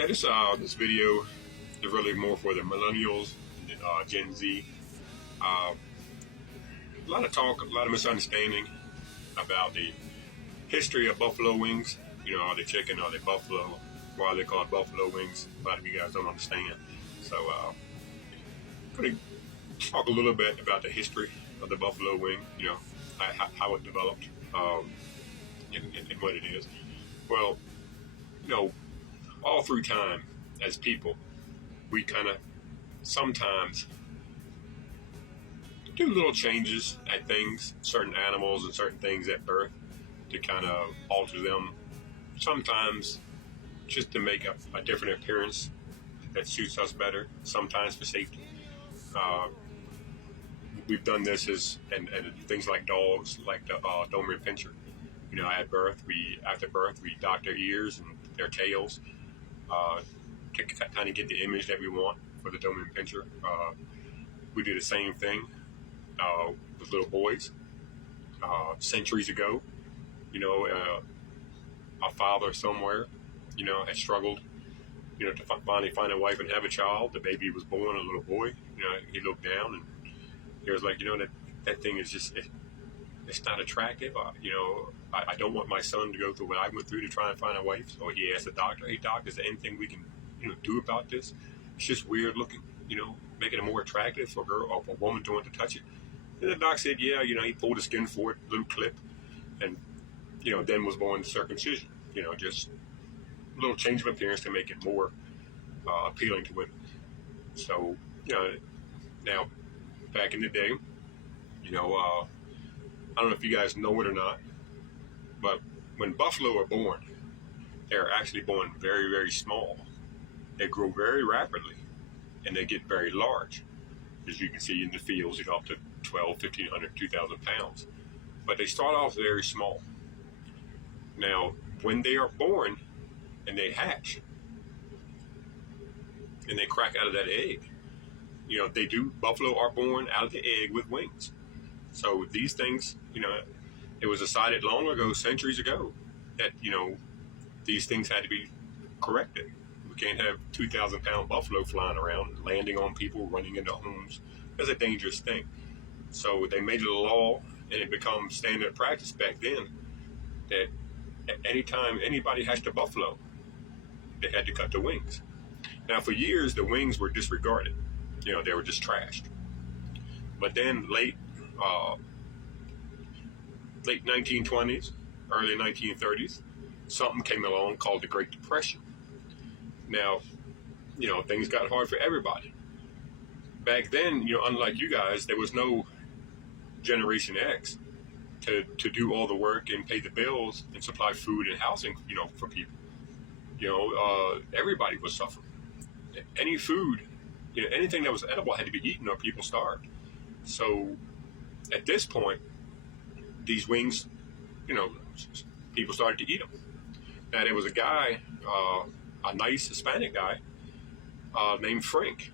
Yeah, this video is really more for the millennials and Gen Z. Uh, a lot of talk, a lot of misunderstanding about the history of buffalo wings. You know, are they chicken, are they buffalo? Why are they called buffalo wings? A lot of you guys don't understand. So, going to talk a little bit about the history of the buffalo wing. You know, how it developed, and what it is. Well, you know, all through time as people, we kind of sometimes do little changes at things, certain animals and certain things at birth to kind of alter them. Sometimes just to make a different appearance that suits us better, sometimes for safety. We've done this and things like dogs, like the Doberman Pinscher. You know, after birth, we dock their ears and their tails to kind of get the image that we want for the Doberman Pinscher. We do the same thing with little boys. Centuries ago, you know, a father somewhere, you know, had struggled, you know, to finally find a wife and have a child. The baby was born, a little boy. You know, he looked down and he was like, you know, that thing is just, it's not attractive. You know, I don't want my son to go through what I went through to try and find a wife. So he asked the doctor, hey, doc, is there anything we can, you know, do about this? It's just weird looking, you know, making it more attractive for a girl or for a woman to want to touch it. And the doc said, yeah, you know, he pulled the skin for it, little clip, and, you know, then was born the circumcision. You know, just a little change of appearance to make it more appealing to women. So, you know, now, back in the day, you know, I don't know if you guys know it or not, but when buffalo are born, they're actually born very, very small. They grow very rapidly, and they get very large, as you can see in the fields, you know, up to 12, 1,500, 2,000 pounds. But they start off very small. Now, when they are born and they hatch, and they crack out of that egg, you know, buffalo are born out of the egg with wings. So these things, you know, it was decided long ago, centuries ago, that, you know, these things had to be corrected. We can't have 2,000-pound buffalo flying around, landing on people, running into homes. That's a dangerous thing. So they made it a law, and it became standard practice back then that anytime anybody hatched a buffalo, they had to cut the wings. Now, for years, the wings were disregarded. You know, they were just trashed. But then late 1920s, early 1930s, something came along called the Great Depression. Now, you know, things got hard for everybody. Back then, you know, unlike you guys, there was no Generation X to do all the work and pay the bills and supply food and housing, you know, for people. You know, everybody was suffering. Any food, you know, anything that was edible had to be eaten or people starved. So at this point, these wings, you know, people started to eat them. Now, there was a guy, a nice Hispanic guy named Frank.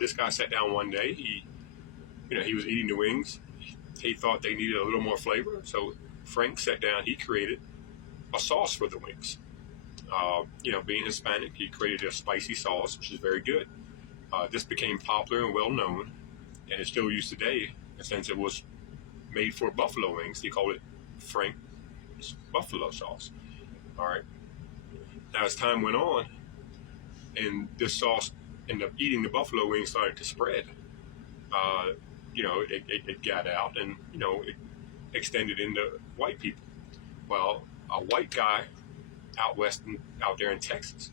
This guy sat down one day. He was eating the wings. He thought they needed a little more flavor. So Frank sat down. He created a sauce for the wings. You know, being Hispanic, he created a spicy sauce, which is very good. This became popular and well known, and it's still used today. Since it was made for buffalo wings, they call it Frank's buffalo sauce. All right. Now, as time went on, and this sauce ended up eating the buffalo wings started to spread. You know, it got out, and you know, it extended into white people. Well, a white guy out there in Texas,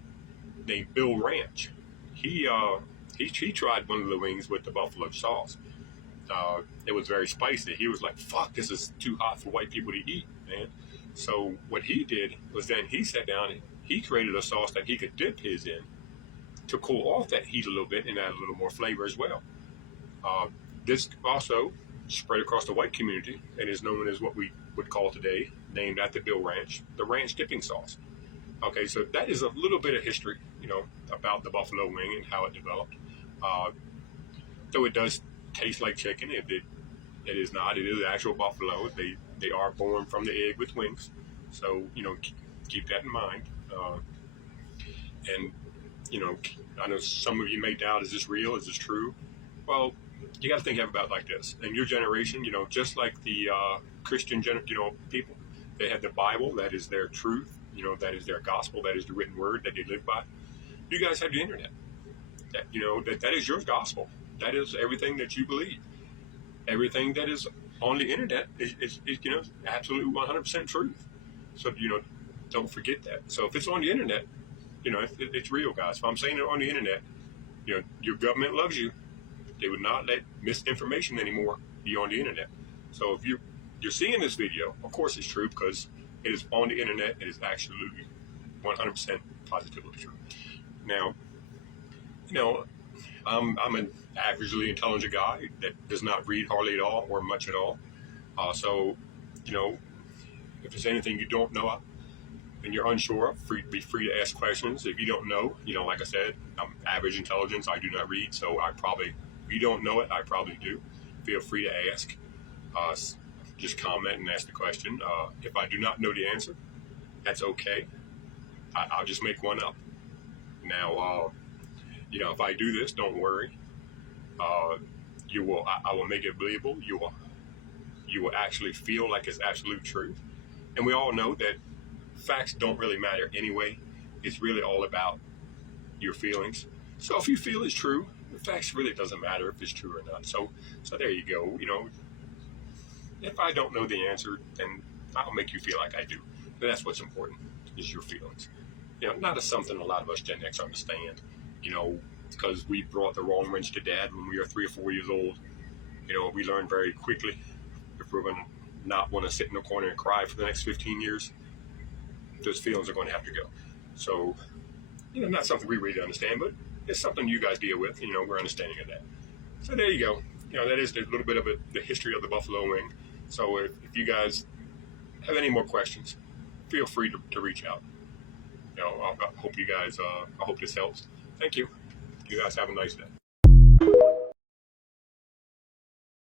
named Bill Ranch, he tried one of the wings with the buffalo sauce. It was very spicy. He was like, "Fuck, this is too hot for white people to eat, man." So what he did was then he sat down and he created a sauce that he could dip his in to cool off that heat a little bit and add a little more flavor as well. This also spread across the white community and is known as what we would call today, named after Bill Ranch, the ranch dipping sauce. Okay, so that is a little bit of history, you know, about the buffalo wing and how it developed. Though it does taste like chicken, it is not. It is actual buffalo. They are born from the egg with wings. So, you know, keep that in mind. And, you know, I know some of you may doubt, is this real? Is this true? Well, you got to think about it like this. In your generation, you know, just like the Christian, people, they had the Bible, that is their truth, you know, that is their gospel, that is the written word that they live by. You guys have the internet. That, you know, that is your gospel. That is everything that you believe. Everything that is on the internet is you know, absolutely 100% truth. So, you know, don't forget that. So if it's on the internet, you know, it's real, guys. If I'm saying it on the internet, you know, your government loves you. They would not let misinformation anymore be on the internet. So if you're seeing this video, of course it's true because it is on the internet. It is absolutely 100% positively true. Now, you know, I'm an averagely intelligent guy that does not read hardly at all or much at all. So, you know, if there's anything you don't know and you're unsure, be free to ask questions. If you don't know, you know, like I said, I'm average intelligence. I do not read, so if you don't know it, I probably do. Feel free to ask. Just comment and ask the question. If I do not know the answer, that's okay. I'll just make one up. Now, you know, if I do this, don't worry. I will make it believable. You will actually feel like it's absolute truth. And we all know that facts don't really matter anyway. It's really all about your feelings. So if you feel it's true, the facts really doesn't matter if it's true or not. So there you go. You know, if I don't know the answer, then I'll make you feel like I do. But that's what's important, is your feelings. You know, not as something a lot of us Gen X understand, you know, because we brought the wrong wrench to dad when we were 3 or 4 years old. You know, we learned very quickly if we're going to not want to sit in a corner and cry for the next 15 years, those feelings are going to have to go. So, you know, not something we really understand, but it's something you guys deal with. You know, we're understanding of that. So there you go. You know, that is a little bit of the history of the buffalo wing. So if you guys have any more questions, feel free to reach out. You know, I hope you guys, I hope this helps. Thank you. You guys have a nice day.